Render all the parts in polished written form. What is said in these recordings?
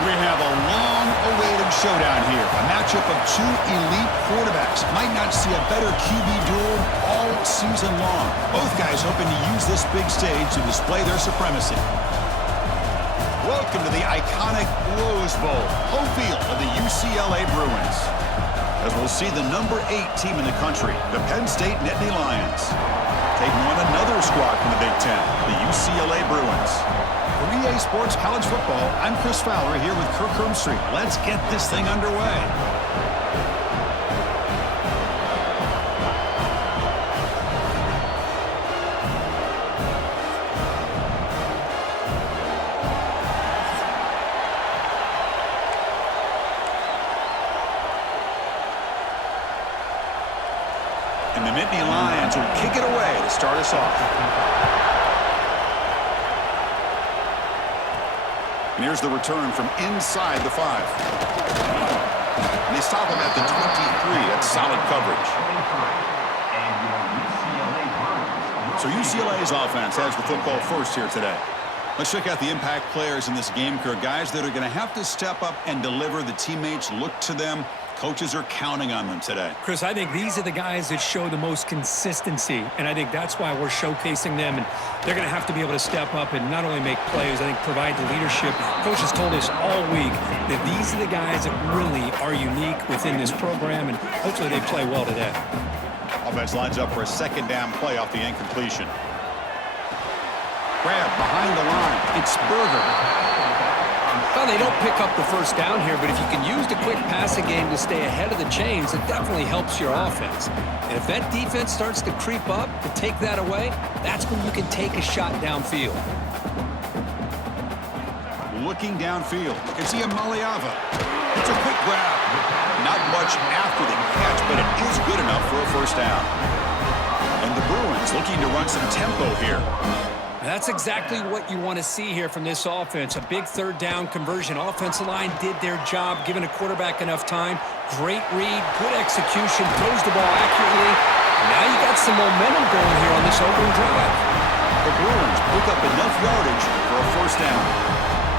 We have a long-awaited showdown here. A matchup of two elite quarterbacks. Might not see a better QB duel all season long. Both guys hoping to use this big stage to display their supremacy. Welcome to the iconic Rose Bowl, home field of the UCLA Bruins. As we'll see the number 8 team in the country, the Penn State Nittany Lions, taking on another squad from the Big Ten, the UCLA Bruins. For EA Sports College Football, I'm Chris Fowler here with Kirk Hermstreet. Let's get this thing underway. And the Nittany Lions will kick it away to start us off. And here's the return from inside the 5. And they stop him at the 23. That's solid coverage. So UCLA's offense has the football first here today. Let's check out the impact players in this game, Kirk. Guys that are going to have to step up and deliver. The teammates look to them. Coaches are counting on them today. Chris, I think these are the guys that show the most consistency, and I think that's why we're showcasing them, and they're going to have to be able to step up and not only make plays, I think provide the leadership. Coach has told us all week that these are the guys that really are unique within this program, and hopefully they play well today. Offense lines up for a second down play off the incompletion. Grab behind the line. It's Berger. Well, they don't pick up the first down here, but if you can use the quick passing game to stay ahead of the chains, it definitely helps your offense. And if that defense starts to creep up, to take that away, that's when you can take a shot downfield. Looking downfield, it's Iamaleava. It's a quick grab. Not much after the catch, but it is good enough for a first down. And the Bruins looking to run some tempo here. That's exactly what you want to see here from this offense. A big third down conversion. Offensive line did their job, giving a quarterback enough time. Great read, good execution, throws the ball accurately. Now you got some momentum going here on this opening drive. The Bruins pick up enough yardage for a first down.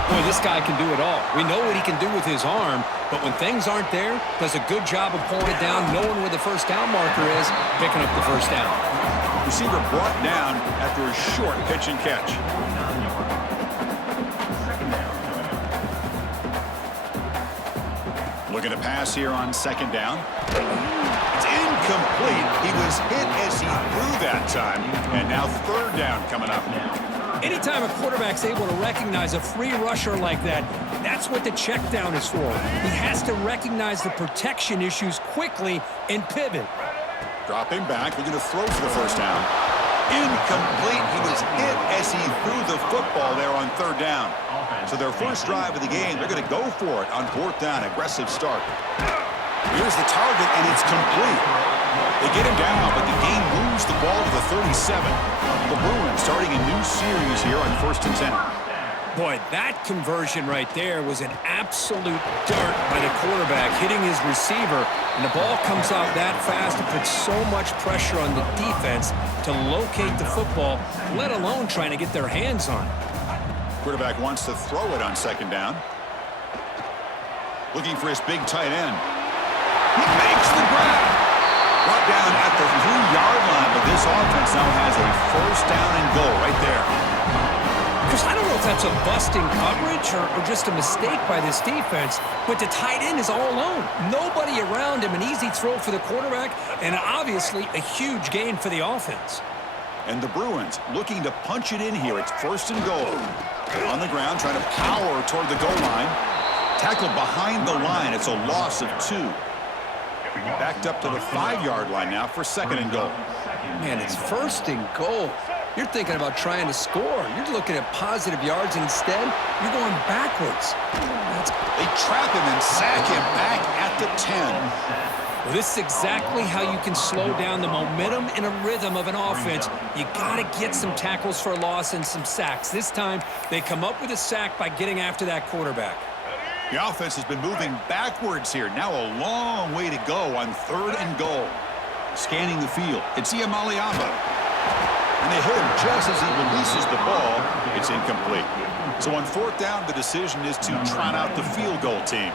Boy, this guy can do it all. We know what he can do with his arm, but when things aren't there, does a good job of pulling it down, knowing where the first down marker is, picking up the first down. Receiver brought down after a short pitch and catch. Looking to pass here on second down. It's incomplete. He was hit as he threw that time. And now third down coming up. Anytime a quarterback's able to recognize a free rusher like that, that's what the check down is for. He has to recognize the protection issues quickly and pivot. Dropping back, looking to throw for the first down. Incomplete. He was hit as he threw the football there on third down. So their first drive of the game, they're going to go for it on fourth down. Aggressive start. Here's the target, and it's complete. They get him down, but the game moves the ball to the 37. The Bruins starting a new series here on 1st and 10. Boy, that conversion right there was an absolute dart by the quarterback, hitting his receiver, and the ball comes out that fast. It puts so much pressure on the defense to locate the football, let alone trying to get their hands on it. Quarterback wants to throw it on second down. Looking for his big tight end. He makes the grab. Brought down at the 3-yard line, but this offense now has a first down and goal right there. Because I don't know if that's a busting coverage or just a mistake by this defense, but the tight end is all alone. Nobody around him, an easy throw for the quarterback, and obviously a huge gain for the offense. And the Bruins looking to punch it in here. It's 1st and goal. On the ground, trying to power toward the goal line. Tackled behind the line. It's a loss of 2. Backed up to the 5-yard line now for 2nd and goal. Man, it's 1st and goal. You're thinking about trying to score. You're looking at positive yards, and instead, you're going backwards. They trap him and sack him back at the 10. Well, this is exactly how you can slow down the momentum and a rhythm of an offense. You got to get some tackles for a loss and some sacks. This time, they come up with a sack by getting after that quarterback. The offense has been moving backwards here. Now a long way to go on 3rd and goal. Scanning the field. It's Iamaleava. And they hit him just as he releases the ball. It's incomplete. So on fourth down, the decision is to trot out the field goal team.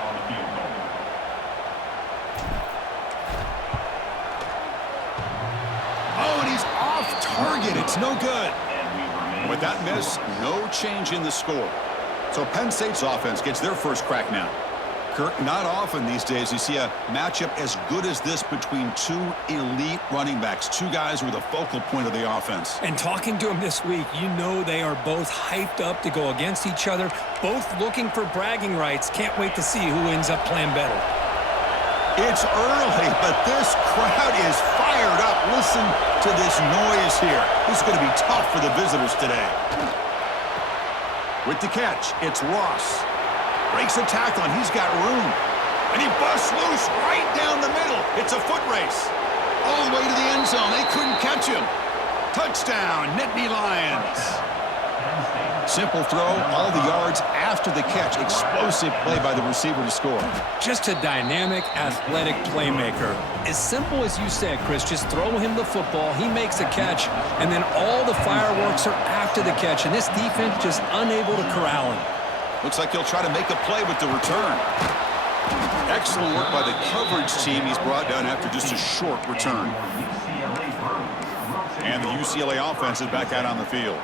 Oh, and he's off target. It's no good. With that miss, no change in the score. So Penn State's offense gets their first crack now. Kirk, not often these days you see a matchup as good as this between two elite running backs, two guys who are the focal point of the offense. And talking to them this week, you know they are both hyped up to go against each other, both looking for bragging rights. Can't wait to see who ends up playing better. It's early, but this crowd is fired up. Listen to this noise here. This is going to be tough for the visitors today. With the catch, it's Ross. Breaks a tackle, and he's got room. And he busts loose right down the middle. It's a foot race. All the way to the end zone. They couldn't catch him. Touchdown, Nittany Lions. Simple throw, all the yards after the catch. Explosive play by the receiver to score. Just a dynamic, athletic playmaker. As simple as you said, Chris, just throw him the football, he makes a catch, and then all the fireworks are after the catch, and this defense just unable to corral him. Looks like he'll try to make a play with the return. Excellent work by the coverage team. He's brought down after just a short return. And the UCLA offense is back out on the field.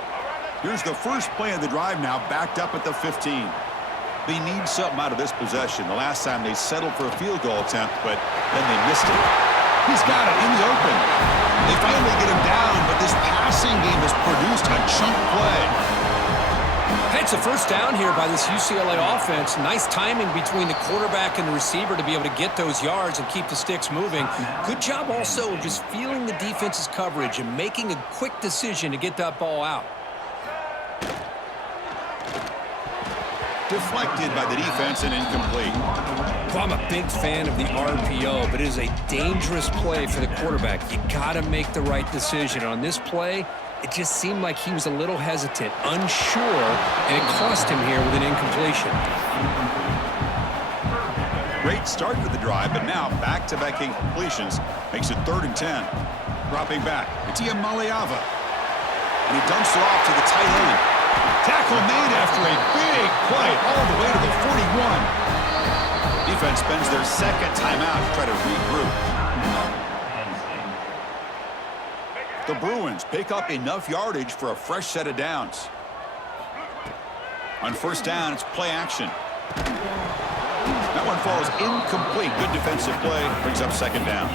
Here's the first play of the drive now, backed up at the 15. They need something out of this possession. The last time they settled for a field goal attempt, but then they missed it. He's got it in the open. They finally get him down, but this passing game has produced a chunk play. It's a first down here by this UCLA offense. Nice timing between the quarterback and the receiver to be able to get those yards and keep the sticks moving. Good job also of just feeling the defense's coverage and making a quick decision to get that ball out. Deflected by the defense and incomplete. Well, I'm a big fan of the RPO, but it is a dangerous play for the quarterback. You got to make the right decision. On this play, it just seemed like he was a little hesitant, unsure, and it cost him here with an incompletion. Great start to the drive, but now back-to-back incompletions makes it 3rd and 10. Dropping back, it's Maliava. And he dumps it off to the tight end. Tackle made after a big play all the way to the 41. Defense spends their second timeout to try to regroup. The Bruins pick up enough yardage for a fresh set of downs. On first down, it's play action. That one falls incomplete. Good defensive play. Brings up second down.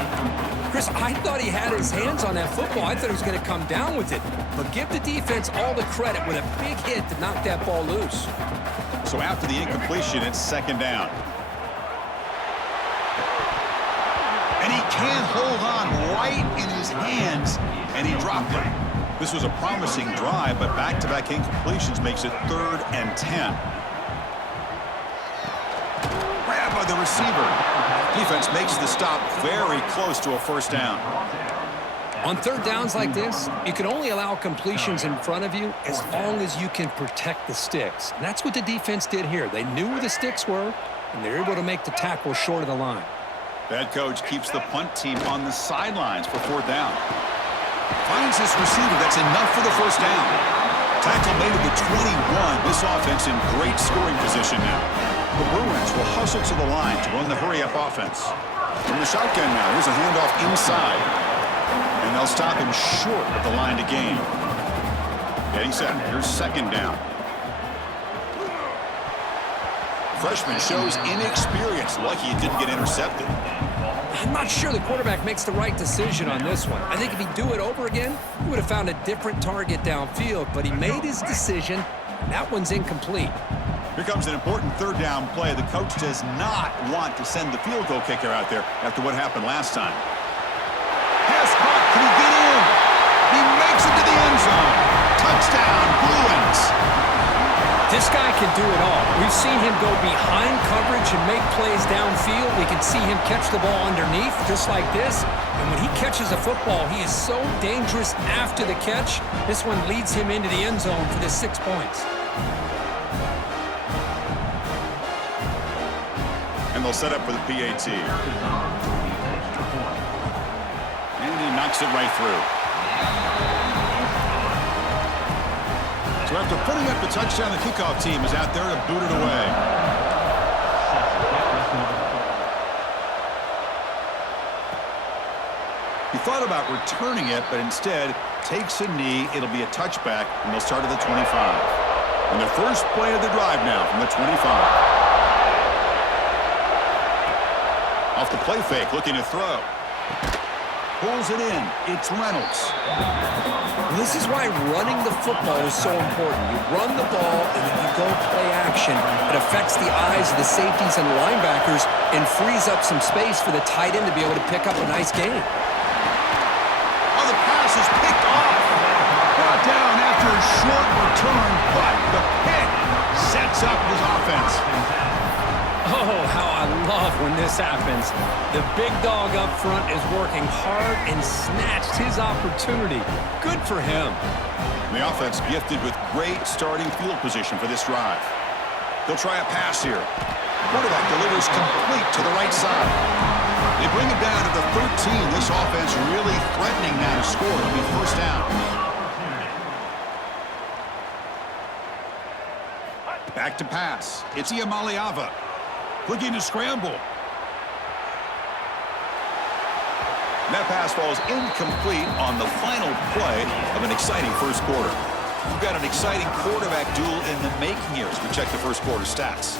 Chris, I thought he had his hands on that football. I thought he was going to come down with it. But give the defense all the credit with a big hit to knock that ball loose. So after the incompletion, it's second down. And he can't hold on right in his hands, and he dropped it. This was a promising drive, but back-to-back incompletions makes it 3rd and 10. Grab by the receiver. Defense makes the stop very close to a first down. On third downs like this, you can only allow completions in front of you as long as you can protect the sticks. And that's what the defense did here. They knew where the sticks were, and they're able to make the tackle short of the line. Head coach keeps the punt team on the sidelines for 4th down. Finds this receiver. That's enough for the first down. Tackle made at the 21. This offense in great scoring position now. The Bruins will hustle to the line to run the hurry-up offense. From the shotgun now, here's a handoff inside. And they'll stop him short of the line to gain. Getting set. Here's second down. Freshman shows inexperience. Lucky it didn't get intercepted. I'm not sure the quarterback makes the right decision on this one. I think if he'd do it over again, he would have found a different target downfield, but he made his decision. That one's incomplete. Here comes an important 3rd down play. The coach does not want to send the field goal kicker out there after what happened last time. Pass caught. Can he get in? He makes it to the end zone. Touchdown, Bruins. This guy can do it all. We've seen him go behind coverage and make plays downfield. We can see him catch the ball underneath just like this. And when he catches a football, he is so dangerous after the catch. This one leads him into the end zone for the 6 points. And they'll set up for the PAT. And he knocks it right through. So after putting up the touchdown, the kickoff team is out there to boot it away. He thought about returning it, but instead takes a knee. It'll be a touchback, and they'll start at the 25. And the first play of the drive now from the 25. Off the play fake, looking to throw. Pulls it in. It's Reynolds. This is why running the football is so important. You run the ball, and then you go play action. It affects the eyes of the safeties and linebackers and frees up some space for the tight end to be able to pick up a nice gain. Oh, the pass is picked off. Brought down after a short return, but the pick sets up his offense. Oh, how I love when this happens. The big dog up front is working hard and snatched his opportunity. Good for him. The offense gifted with great starting field position for this drive. They'll try a pass here. Quarterback delivers complete to the right side. They bring it down to the 13. This offense really threatening now to score. It'll be first down. Back to pass. It's Iamaleava. Looking to scramble. That pass falls incomplete on the final play of an exciting first quarter. We've got an exciting quarterback duel in the making here as we check the first quarter stats.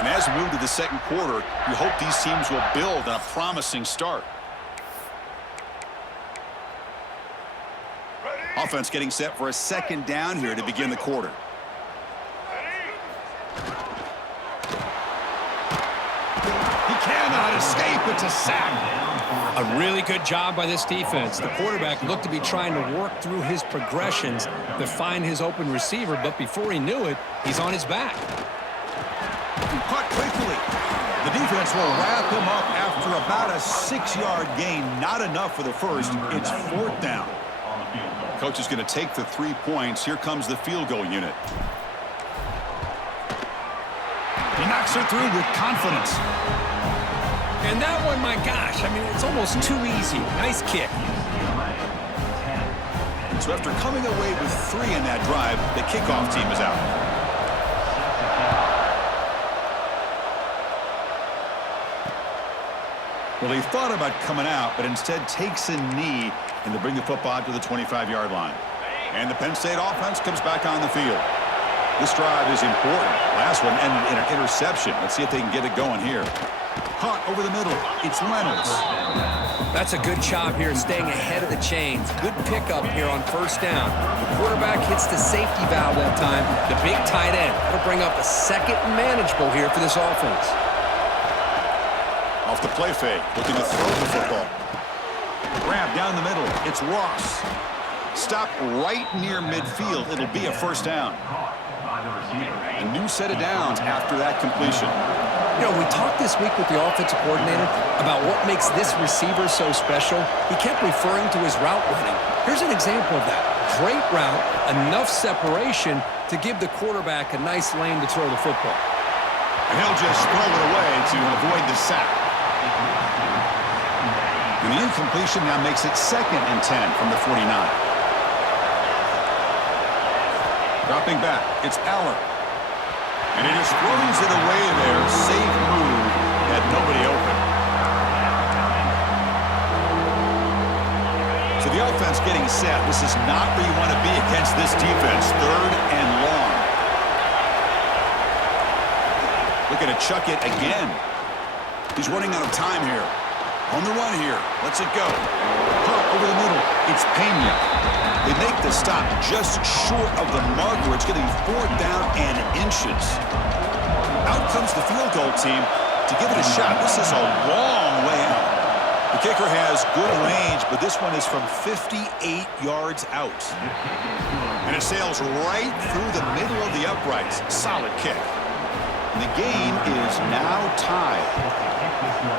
And as we move to the second quarter, you hope these teams will build on a promising start. Offense getting set for a second down here to begin the quarter. He cannot escape. It's a sack. A really good job by this defense. The quarterback looked to be trying to work through his progressions to find his open receiver, but before he knew it, he's on his back. Caught quickly. The defense will wrap him up after about a 6-yard gain. Not enough for the first. It's fourth down. Coach is going to take the 3 points. Here comes the field goal unit. He knocks her through with confidence. And that one, my gosh, I mean, it's almost too easy. Nice kick. So after coming away with 3 in that drive, the kickoff team is out. Well, he thought about coming out, but instead takes a knee and to bring the football out to the 25-yard line. And the Penn State offense comes back on the field. This drive is important. Last one ended in an interception. Let's see if they can get it going here. Caught over the middle. It's Reynolds. That's a good job here staying ahead of the chains. Good pickup here on first down. The quarterback hits the safety valve that time. The big tight end. That'll bring up a second and manageable here for this offense. Off the play fake. Looking to throw the football. Grab down the middle. It's Ross. Stop right near midfield. It'll be a first down. A new set of downs after that completion. You know, we talked this week with the offensive coordinator about what makes this receiver so special. He kept referring to his route running. Here's an example of that. Great route, enough separation to give the quarterback a nice lane to throw the football. And he'll just throw it away to avoid the sack. And the incompletion now makes it 2nd and 10 from the 49. Dropping back, it's Aller. And he just throws it away there. Safe move. Had nobody open. So the offense getting set. This is not where you want to be against this defense. 3rd and long. Looking to chuck it again. He's running out of time here. On the run here. Lets it go. Caught over the middle. It's Penn. They make the stop just short of the marker. It's going to be 4th down and inches. Out comes the field goal team to give it a shot. This is a long way out. The kicker has good range, but this one is from 58 yards out. And it sails right through the middle of the uprights. Solid kick. And the game is now tied.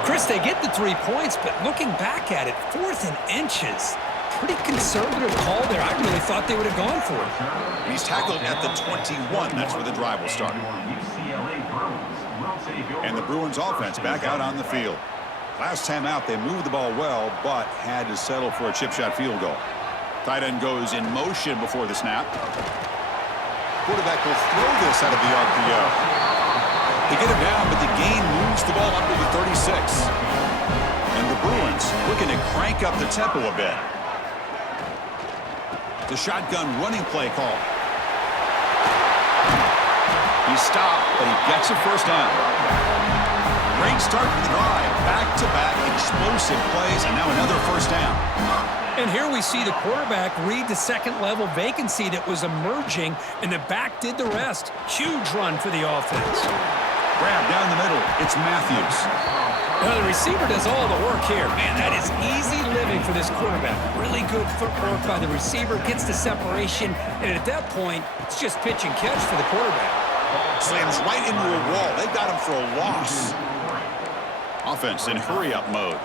Chris, they get the 3 points, but looking back at it, 4th and inches. pretty conservative call there. I really thought they would have gone for it. He's tackled at the 21. That's where the drive will start. And the Bruins offense back out on the field. Last time out, they moved the ball well, but had to settle for a chip shot field goal. Tight end goes in motion before the snap. Quarterback will throw this out of the RPO. They get it down, but the gain moves the ball up to the 36. And the Bruins looking to crank up the tempo a bit. The shotgun running play call. He stopped, but he gets a first down. Great start to the drive. Back-to-back explosive plays, and now another first down. And here we see the quarterback read the second-level vacancy that was emerging, and the back did the rest. Huge run for the offense. Grab down the middle. It's Matthews. Well, the receiver does all the work here. Man, that is easy living for this quarterback. Really good footwork by the receiver, gets the separation, and at that point, it's just pitch and catch for the quarterback. Slams right into a wall. They got him for a loss. Offense in hurry-up mode.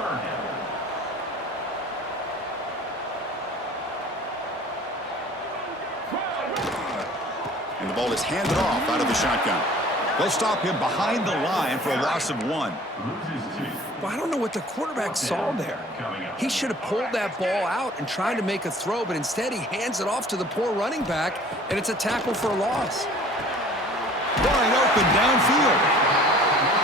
And the ball is handed off out of the shotgun. They'll stop him behind the line for a loss of 1. Well, I don't know what the quarterback saw there. He should have pulled that ball out and tried to make a throw, but instead he hands it off to the poor running back, and it's a tackle for a loss. Wide open downfield.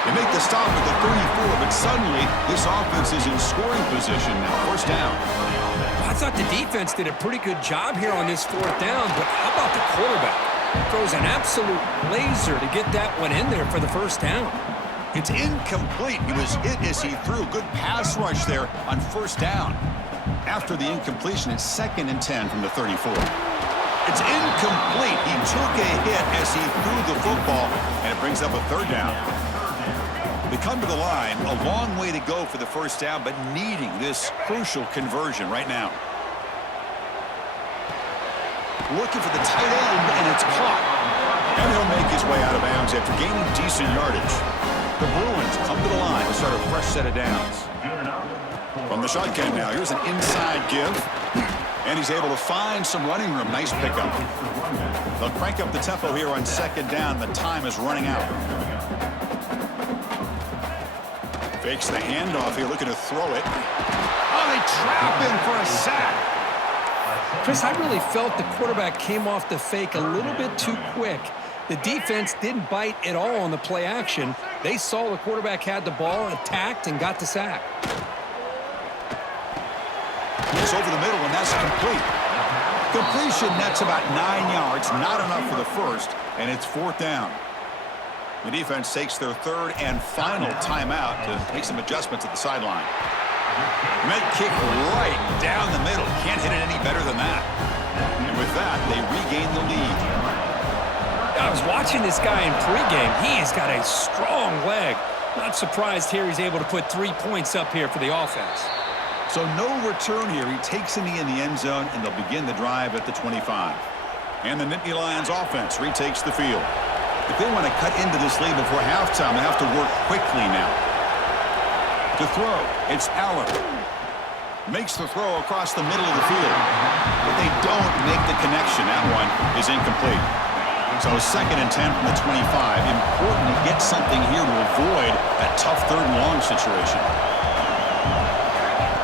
They make the stop at the 34, but suddenly this offense is in scoring position now. First down. Well, I thought the defense did a pretty good job here on this fourth down, but how about the quarterback? Throws an absolute laser to get that one in there for the first down. It's incomplete. He was hit as he threw. Good pass rush there on first down. After the incompletion, it's 2nd and 10 from the 34. It's incomplete. He took a hit as he threw the football, and it brings up a 3rd down. They come to the line, a long way to go for the first down, but needing this crucial conversion right now. Looking for the tight end, and it's caught. And he'll make his way out of bounds after gaining decent yardage. The Bruins come to the line to start a fresh set of downs. From the shotgun now, here's an inside give. And he's able to find some running room. Nice pickup. They'll crank up the tempo here on 2nd down. The time is running out. Fakes the handoff here, looking to throw it. Oh, they trap him for a sack. Chris, I really felt the quarterback came off the fake a little bit too quick. The defense didn't bite at all on the play action. They saw the quarterback had the ball, attacked, and got the sack. It's over the middle, and that's complete. Completion nets about 9 yards, not enough for the first, and it's 4th down. The defense takes their 3rd and final timeout to make some adjustments at the sideline. Med kick right down the middle. Can't hit it any better than that. And with that, they regain the lead. I was watching this guy in pregame. He has got a strong leg. Not surprised here he's able to put 3 points up here for the offense. So no return here. He takes a knee in the end zone, and they'll begin the drive at the 25. And the Nittany Lions offense retakes the field. If they want to cut into this lead before halftime, they have to work quickly now. To throw, it's Allen. Makes the throw across the middle of the field. But they don't make the connection. That one is incomplete. So 2nd and 10 from the 25. Important to get something here to avoid that tough 3rd and long situation.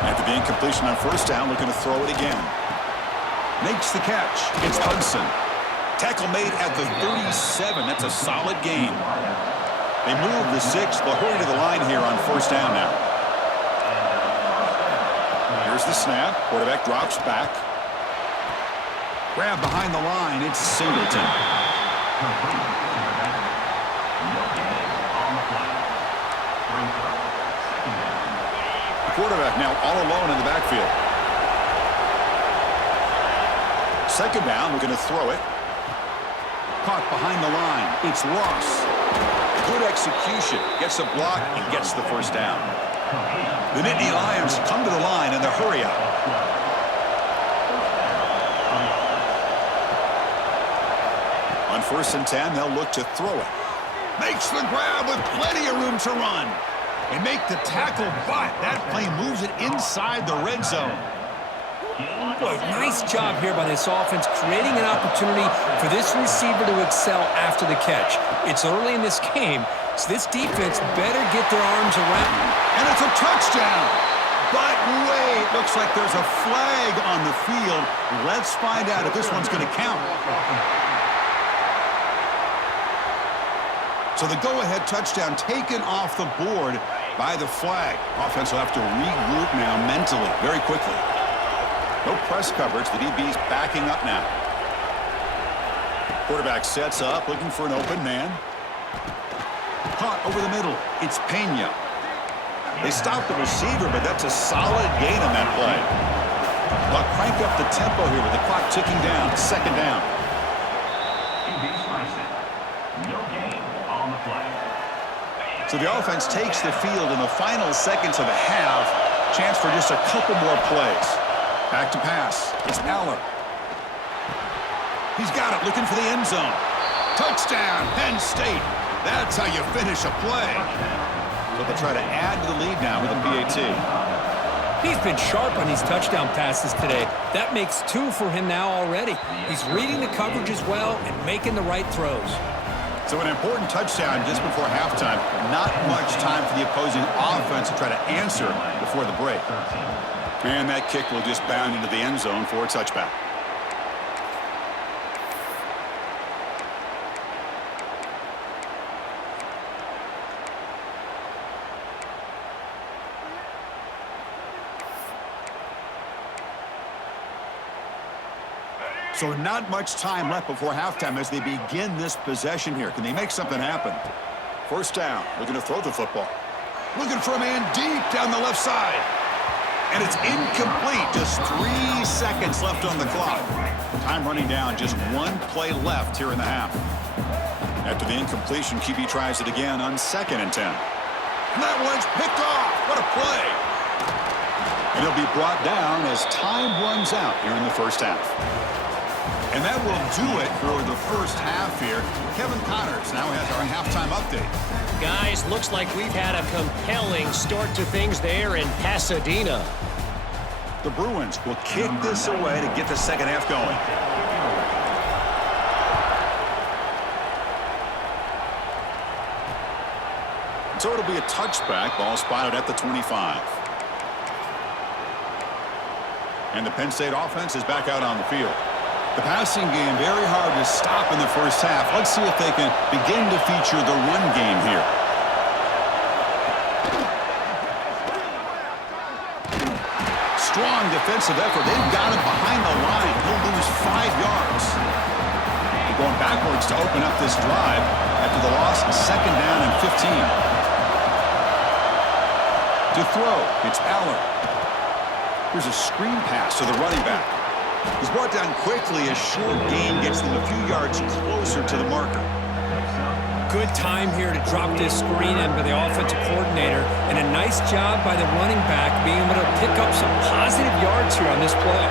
After the incompletion on first down, looking to throw it again. Makes the catch. It's Hudson. Tackle made at the 37. That's a solid gain. They move the 6. They'll hurry to the line here on first down now. Here's the snap. Quarterback drops back. Grab behind the line. It's Singleton. The quarterback now all alone in the backfield. 2nd down. We're going to throw it. Caught behind the line. It's Ross. Good execution. Gets a block and gets the first down. The Nittany Lions come to the line in the hurry up. On 1st and 10, they'll look to throw it. Makes the grab with plenty of room to run. And make the tackle, but that play moves it inside the red zone. Boy, nice job here by this offense, creating an opportunity for this receiver to excel after the catch. It's early in this game, so this defense better get their arms around. And it's a touchdown. But wait, looks like there's a flag on the field. Let's find out if this one's going to count. So the go-ahead touchdown taken off the board by the flag. Offense will have to regroup now mentally very quickly. No press coverage. The DB's backing up now. Quarterback sets up, looking for an open man. Caught over the middle. It's Penn. They stopped the receiver, but that's a solid gain on that play. They'll crank up the tempo here with the clock ticking down. Second down. No gain on the play. So the offense takes the field in the final seconds of the half. Chance for just a couple more plays. Back to pass. It's Aller. He's got it, looking for the end zone. Touchdown, Penn State. That's how you finish a play. So they'll try to add to the lead now with a PAT. He's been sharp on these touchdown passes today. That makes 2 for him now already. He's reading the coverage as well and making the right throws. So an important touchdown just before halftime. Not much time for the opposing offense to try to answer before the break. And that kick will just bound into the end zone for a touchback. So not much time left before halftime as they begin this possession here. Can they make something happen? First down, looking to throw the football. Looking for a man deep down the left side. And it's incomplete. Just 3 seconds left on the clock. Time running down, just 1 play left here in the half. After the incompletion, QB tries it again on 2nd and 10. And that one's picked off. What a play. And he'll be brought down as time runs out here in the first half. And that will do it for the first half here. Kevin Connors now has our halftime update. Guys, looks like we've had a compelling start to things there in Pasadena. The Bruins will kick this away to get the second half going. So it'll be a touchback. Ball spotted at the 25. And the Penn State offense is back out on the field. The passing game very hard to stop in the first half. Let's see if they can begin to feature the run game here. Strong defensive effort. They've got him behind the line. He'll lose 5 yards. They're going backwards to open up this drive after the loss. Second down and 15. To throw, it's Aller. Here's a screen pass to the running back. He's brought down quickly. A short gain gets them a few yards closer to the marker. Good time here to drop this screen in by the offensive coordinator, and a nice job by the running back being able to pick up some positive yards here on this play.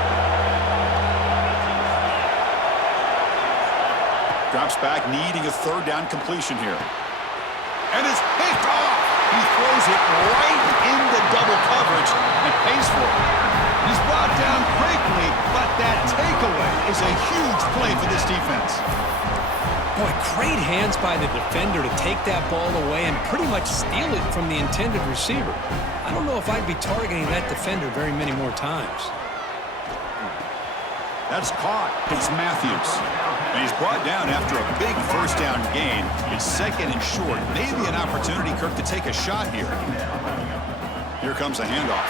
Drops back, needing a third down completion here. And it's picked off. He throws it right into double coverage and pays for it. He's brought down quickly, but that takeaway is a huge play for this defense. Boy, great hands by the defender to take that ball away and pretty much steal it from the intended receiver. I don't know if I'd be targeting that defender very many more times. That's caught. It's Matthews. And he's brought down after a big first down gain. It's second and short. Maybe an opportunity, Kirk, to take a shot here. Here comes a handoff.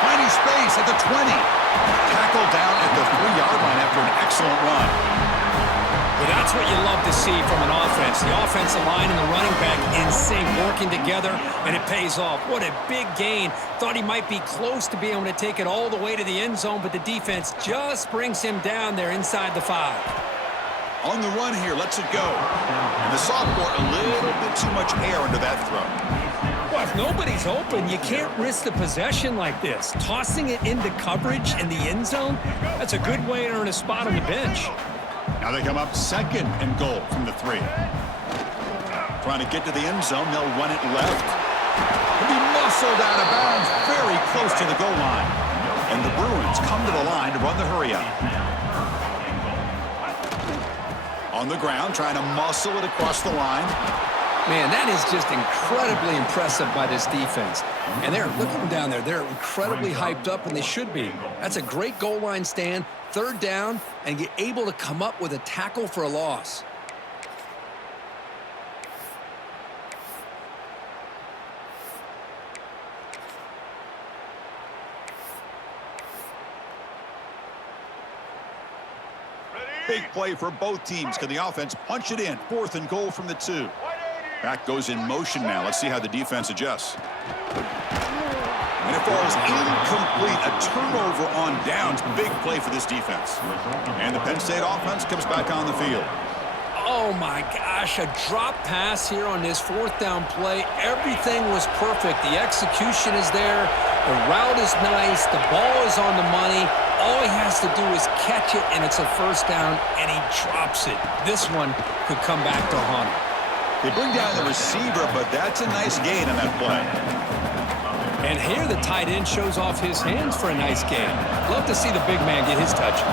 Finding space at the 20. Tackled down at the 3-yard line after an excellent run. Well, that's what you love to see from an offense. The offensive line and the running back in sync, working together, and it pays off. What a big gain. Thought he might be close to being able to take it all the way to the end zone, but the defense just brings him down there inside the 5. On the run here, lets it go. And the sophomore, a little bit too much air under that throw. Well, if nobody's open, you can't risk the possession like this. Tossing it into coverage in the end zone, that's a good way to earn a spot on the bench. Now they come up second and goal from the 3. Trying to get to the end zone, they'll run it left. He'll be muscled out of bounds, very close to the goal line. And the Bruins come to the line to run the hurry-up. On the ground, trying to muscle it across the line. Man, that is just incredibly impressive by this defense. And look at them down there. They're incredibly hyped up, and they should be. That's a great goal line stand, third down, and get able to come up with a tackle for a loss. Big play for both teams. Can the offense punch it in? 4th and goal from the 2. Back goes in motion now. Let's see how the defense adjusts. And it falls incomplete. A turnover on downs. Big play for this defense. And the Penn State offense comes back on the field. Oh, my gosh, a drop pass here on this 4th down play. Everything was perfect. The execution is there. The route is nice. The ball is on the money. All he has to do is catch it, and it's a 1st down, and he drops it. This one could come back to haunt him. They bring down the receiver, but that's a nice gain on that play. And here the tight end shows off his hands for a nice gain. Love to see the big man get his touches.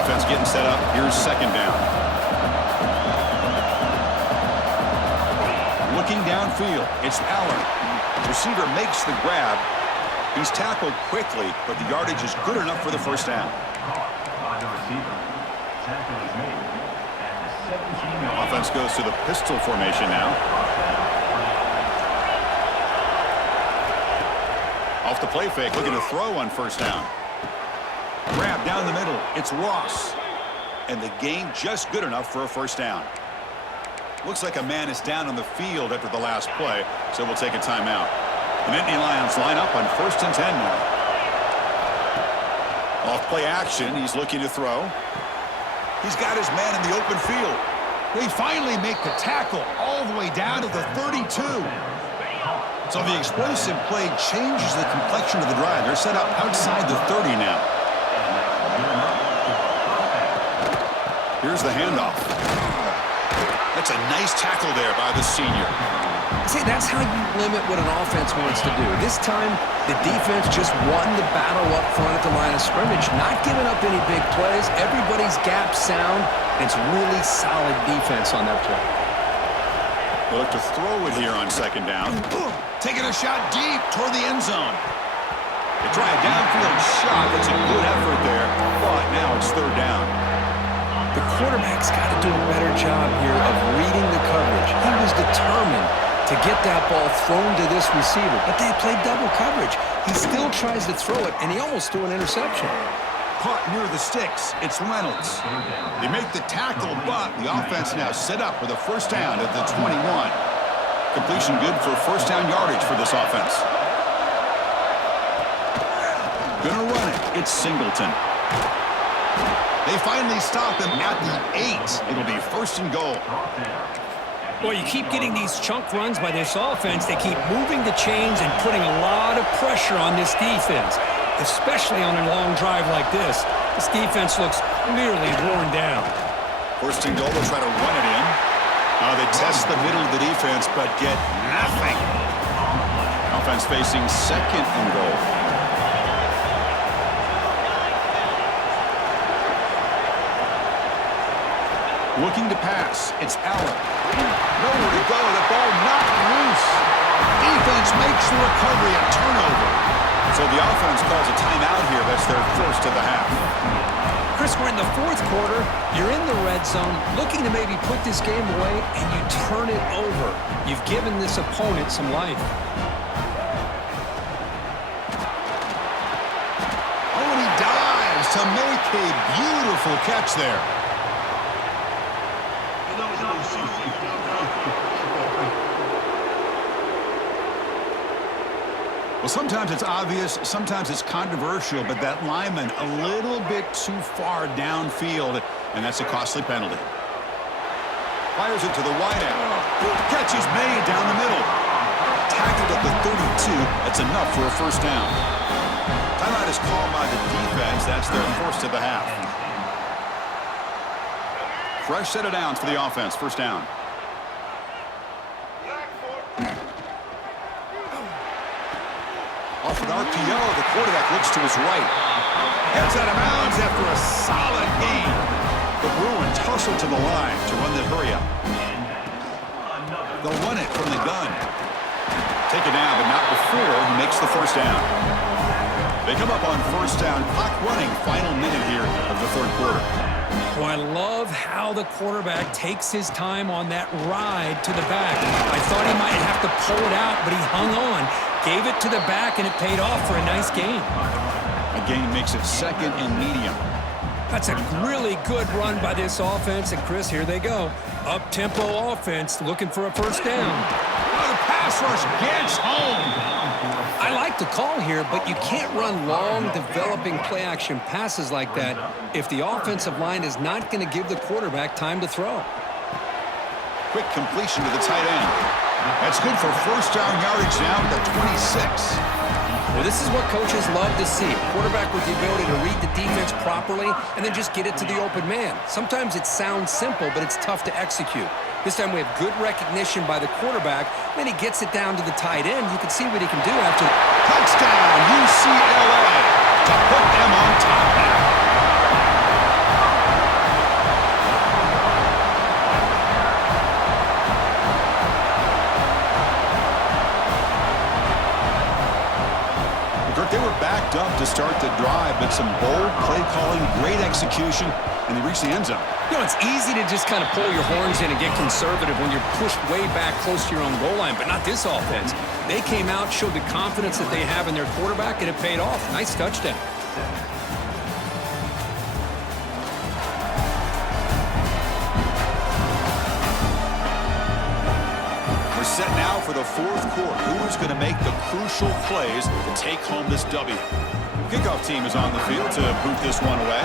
Offense getting set up. Here's 2nd down. Looking downfield, it's Allen. Receiver makes the grab. He's tackled quickly, but the yardage is good enough for the 1st down. Offense goes to the pistol formation now. Off the play fake, looking to throw on 1st down. Grab down the middle. It's Ross. And the gain just good enough for a 1st down. Looks like a man is down on the field after the last play, so we'll take a timeout. The Nittany Lions line up on 1st and 10 now. Off play action, he's looking to throw. He's got his man in the open field. They finally make the tackle all the way down to the 32. So the explosive play changes the complexion of the drive. They're set up outside the 30 now. Here's the handoff. That's a nice tackle there by the senior. See, that's how you limit what an offense wants to do. This time, the defense just won the battle up front at the line of scrimmage, not giving up any big plays. Everybody's gap sound. It's really solid defense on that play. They'll look to throw it here on 2nd down. Taking a shot deep toward the end zone. They try a downfield shot. That's a good effort there, but now it's 3rd down. The quarterback's got to do a better job here of reading the coverage. He was determined to get that ball thrown to this receiver, but they played double coverage. He still tries to throw it, and he almost threw an interception. Caught near the sticks. It's Reynolds. They make the tackle, but the offense now set up with a 1st down at the 21. Completion good for 1st down yardage for this offense. Gonna run it. It's Singleton. They finally stop him at the 8. It'll be 1st and goal. Well, you keep getting these chunk runs by this offense. They keep moving the chains and putting a lot of pressure on this defense, especially on a long drive like this. This defense looks clearly worn down. 1st and goal, they'll try to run it in. They test the middle of the defense, but get nothing. Offense facing 2nd and goal. Looking to pass. It's Allen. Nowhere to go. The ball knocked loose. Defense makes the recovery, a turnover. So the offense calls a timeout here. That's their 1st of the half. Chris, we're in the 4th quarter. You're in the red zone, looking to maybe put this game away, and you turn it over. You've given this opponent some life. Oh, and he dives to make a beautiful catch there. Well, sometimes it's obvious, sometimes it's controversial, but that lineman a little bit too far downfield, and that's a costly penalty. Fires it to the wideout. Catch is made down the middle. Tackled at the 32. That's enough for a 1st down. Timeout is called by the defense. That's their 1st of the half. Fresh set of downs for the offense. 1st down. Off an RPO, the quarterback looks to his right. Heads out of bounds after a solid gain. The Bruins hustle to the line to run the hurry-up. They'll run it from the gun. Take it now, but not before he makes the first down. They come up on first down, clock running, final minute here of the third quarter. Oh, I love how the quarterback takes his time on that ride to the back. I thought he might have to pull it out, but he hung on, gave it to the back, and it paid off for a nice gain. A gain makes it second and medium. That's a really good run by this offense. And, Chris, here they go. Up-tempo offense looking for a first down. Oh, the pass rush gets home. I like the call here, but you can't run long, developing play-action passes like that if the offensive line is not going to give the quarterback time to throw. Quick completion to the tight end. That's good for first down yardage now at the 26. Well, this is what coaches love to see. Quarterback with the ability to read the defense properly and then just get it to the open man. Sometimes it sounds simple, but it's tough to execute. This time we have good recognition by the quarterback. Then he gets it down to the tight end. You can see what he can do after. Touchdown, UCLA, to put them on top now. They were backed up to start the drive, but some bold play calling, great execution, and they reached the end zone. You know, it's easy to just kind of pull your horns in and get conservative when you're pushed way back close to your own goal line, but not this offense. They came out, showed the confidence that they have in their quarterback, and it paid off. Nice touchdown. We're set now for the fourth quarter. Who is going to make the crucial plays to take home this W? Kickoff team is on the field to boot this one away.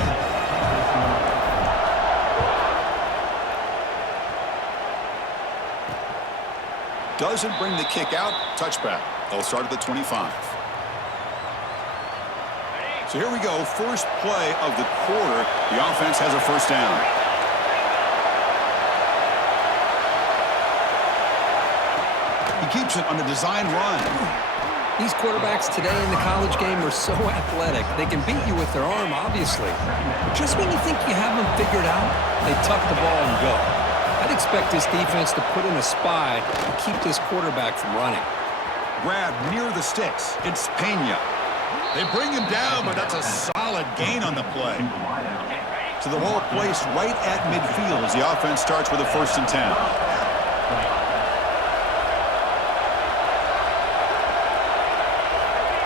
Doesn't bring the kick out. Touchback. They'll start at the 25. So here we go. First play of the quarter. The offense has a first down. He keeps it on the design run. These quarterbacks today in the college game are so athletic. They can beat you with their arm, obviously. Just when you think you have them figured out, they tuck the ball and go. I'd expect this defense to put in a spy to keep this quarterback from running. Grab near the sticks. It's Penn. They bring him down, but that's a solid gain on the play. So the ball placed right at midfield as the offense starts with a 1st and 10.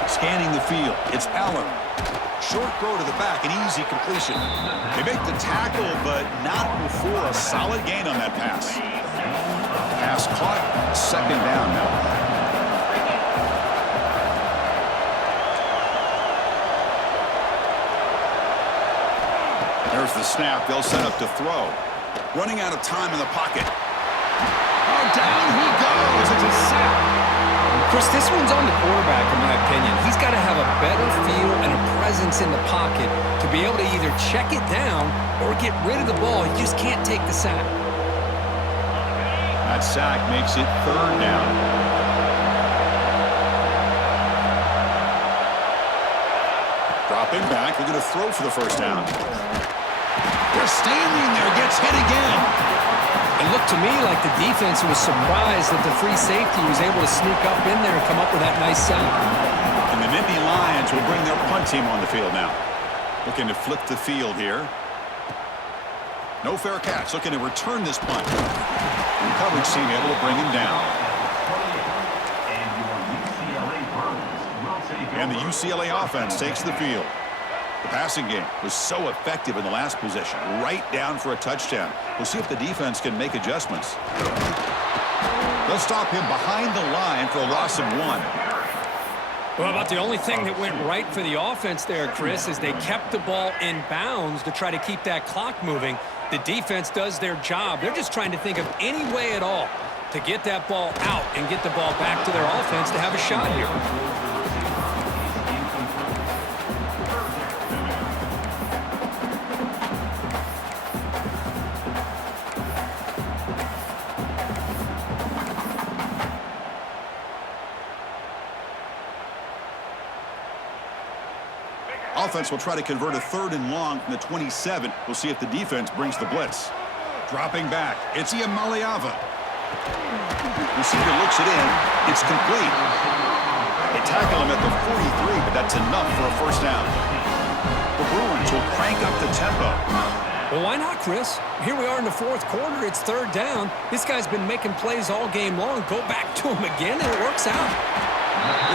Scanning the field, it's Allen. Short throw to the back, an easy completion. They make the tackle, but not before a solid gain on that pass. Pass caught, 2nd down now. There's the snap, they'll set up to throw. Running out of time in the pocket. Oh, down he goes, it's a sack. Chris, this one's on the quarterback, in my opinion. He's got to have a better feel and a presence in the pocket to be able to either check it down or get rid of the ball. He just can't take the sack. That sack makes it 3rd down. Dropping back, they're going to throw for the first down. They're standing there, gets hit again. It looked to me like the defense was surprised that the free safety was able to sneak up in there and come up with that nice sack. And the Nittany Lions will bring their punt team on the field now. Looking to flip the field here. No fair catch. Looking to return this punt. And coverage team able to bring him down. And the UCLA offense takes the field. The passing game was so effective in the last possession, right down for a touchdown. We'll see if the defense can make adjustments. They'll stop him behind the line for a loss of 1. Well, about the only thing that went right for the offense there, Chris, is they kept the ball in bounds to try to keep that clock moving. The defense does their job. They're just trying to think of any way at all to get that ball out and get the ball back to their offense to have a shot here. Offense will try to convert a 3rd and long from the 27. We'll see if the defense brings the blitz. Dropping back, it's Iamaleava. Receiver looks it in. It's complete. They tackle him at the 43, but that's enough for a first down. The Bruins will crank up the tempo. Well, why not, Chris? Here we are in the 4th quarter. It's 3rd down. This guy's been making plays all game long. Go back to him again, and it works out.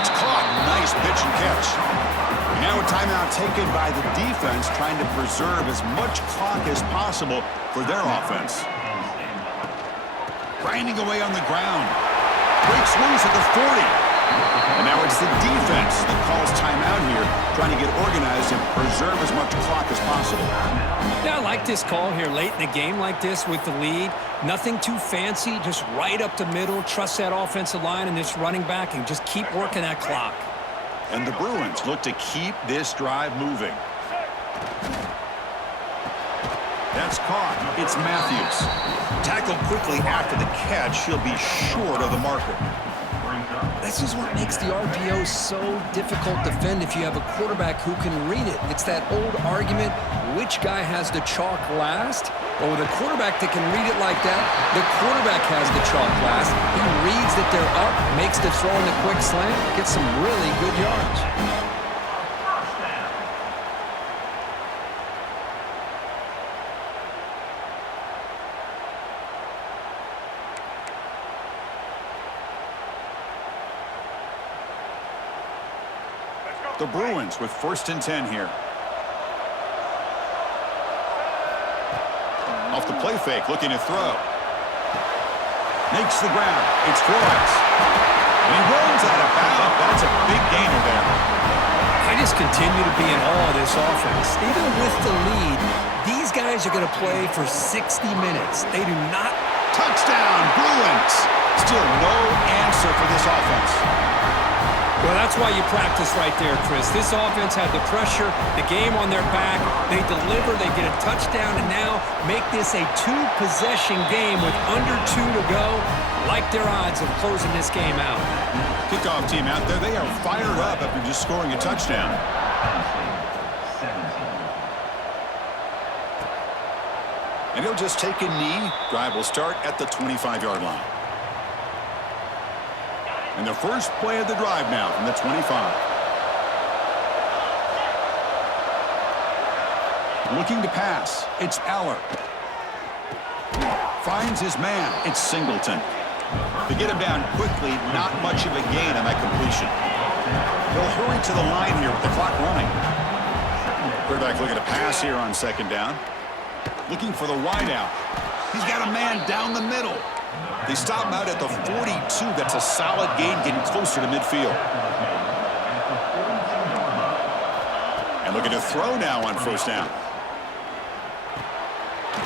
It's caught. Nice pitch and catch. Now a timeout taken by the defense, trying to preserve as much clock as possible for their offense. Grinding away on the ground. Breaks loose at the 40. And now it's the defense that calls timeout here, trying to get organized and preserve as much clock as possible. Yeah, I like this call here late in the game like this with the lead. Nothing too fancy, just right up the middle. Trust that offensive line and this running back and just keep working that clock. And the Bruins look to keep this drive moving. That's caught. It's Matthews. Tackled quickly after the catch. He'll be short of the marker. This is what makes the RPO so difficult to defend if you have a quarterback who can read it. It's that old argument, which guy has the chalk last? Well, with a quarterback that can read it like that, the quarterback has the chalk last. He reads that they're up, makes the throw in the quick slant, gets some really good yards. The Bruins with 1st and 10 here. Off the play fake, looking to throw. Makes the ground. It's Flores. And he rolls out of bounds. That's a big gainer there. I just continue to be in awe of this offense. Even with the lead, these guys are going to play for 60 minutes. They do not. Touchdown, Bruins. Still no answer for this offense. Well, that's why you practice right there, Chris. This offense had the pressure, the game on their back. They deliver, they get a touchdown, and now make this a 2-possession game with under 2 to go. Like their odds of closing this game out. Kickoff team out there. They are fired up after just scoring a touchdown. And he'll just take a knee. Drive will start at the 25-yard line. And the first play of the drive now from the 25. Looking to pass. It's Aller. Finds his man. It's Singleton. To get him down quickly, not much of a gain on that completion. They'll hurry to the line here with the clock running. Quarterback looking to pass here on 2nd down. Looking for the wideout. He's got a man down the middle. They stop him out at the 42. That's a solid gain, getting closer to midfield. And looking to throw now on 1st down.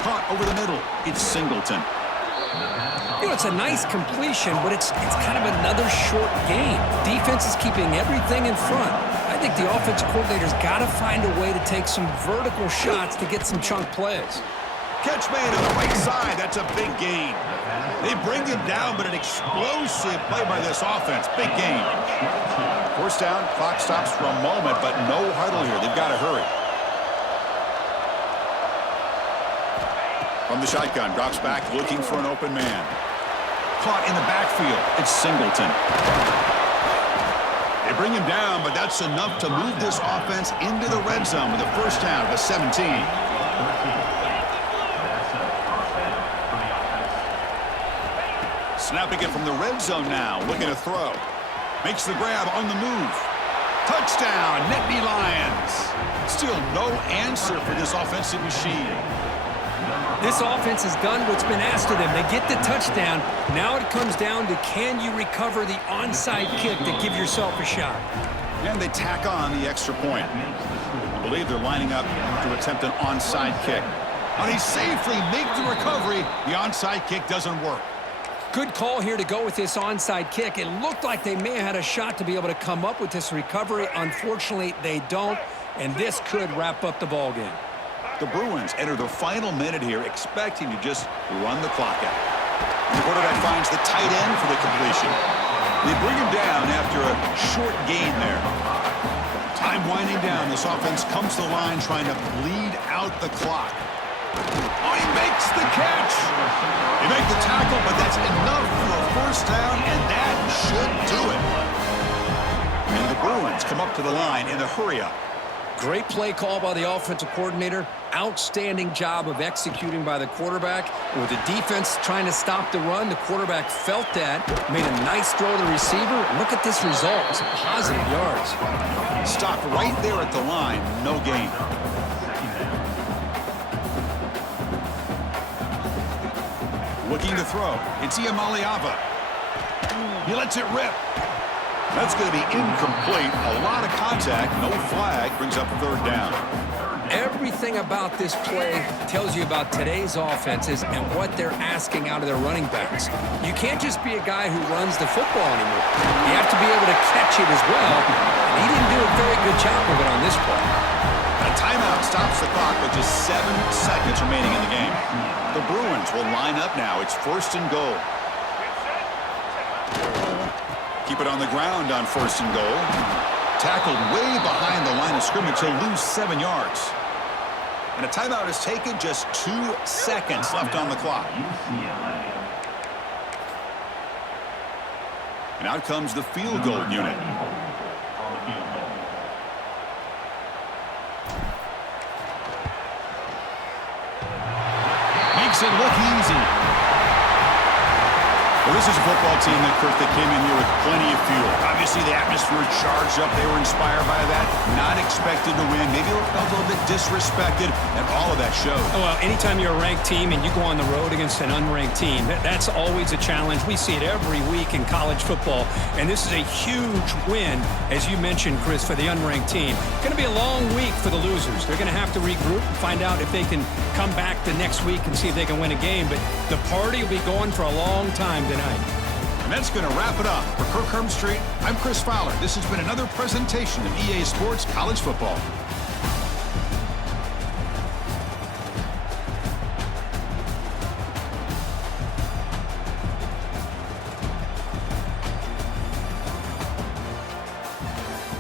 Caught over the middle. It's Singleton. You know, it's a nice completion, but it's kind of another short game. Defense is keeping everything in front. I think the offensive coordinator's got to find a way to take some vertical shots to get some chunk plays. Catch made on the right side. That's a big gain. They bring him down, but an explosive play by this offense. Big gain. 1st down, clock stops for a moment, but no huddle here. They've got to hurry. From the shotgun, drops back, looking for an open man. Caught in the backfield. It's Singleton. They bring him down, but that's enough to move this offense into the red zone with a first down of the 17. Snapping it from the red zone now, looking to throw. Makes the grab on the move. Touchdown, Nittany Lions. Still no answer for this offensive machine. This offense has done what's been asked of them. They get the touchdown. Now it comes down to, can you recover the onside kick to give yourself a shot? And they tack on the extra point. I believe they're lining up to attempt an onside kick. And he safely makes the recovery. The onside kick doesn't work. Good call here to go with this onside kick. It looked like they may have had a shot to be able to come up with this recovery. Unfortunately, they don't, and this could wrap up the ballgame. The Bruins enter the final minute here, expecting to just run the clock out. The quarterback finds the tight end for the completion. They bring him down after a short gain there. Time winding down. This offense comes to the line trying to bleed out the clock. Oh, he makes the catch. He makes the tackle, but that's enough for a first down, and that should do it. And the Bruins come up to the line in the hurry-up. Great play call by the offensive coordinator. Outstanding job of executing by the quarterback. With the defense trying to stop the run, the quarterback felt that, made a nice throw to the receiver. Look at this result. It's positive yards. Stopped right there at the line. No gain. Looking to throw. It's Iamaleava. He lets it rip. That's going to be incomplete. A lot of contact. No flag. Brings up third down. Everything about this play tells you about today's offenses and what they're asking out of their running backs. You can't just be a guy who runs the football anymore. You have to be able to catch it as well. And he didn't do a very good job of it on this play. A timeout stops the clock with just 7 seconds remaining in the game. The Bruins will line up now. It's first and goal. Keep it on the ground on first and goal. Tackled way behind the line of scrimmage. He'll lose 7 yards. And a timeout is taken. Just 2 seconds left on the clock. UCLA. And out comes the field goal unit. On the field goal. Makes it look easy. Well, this is a football team that came in here with plenty of fuel. Obviously, the atmosphere charged up. They were inspired by that. Not expected to win. Maybe felt a little bit disrespected, and all of that showed. Well, anytime you're a ranked team and you go on the road against an unranked team, that's always a challenge. We see it every week in college football, and this is a huge win, as you mentioned, Chris, for the unranked team. It's going to be a long week for the losers. They're going to have to regroup and find out if they can come back the next week and see if they can win a game. But the party will be going for a long time tonight. And that's going to wrap it up. For Kirk Street, I'm Chris Fowler. This has been another presentation of EA Sports College Football.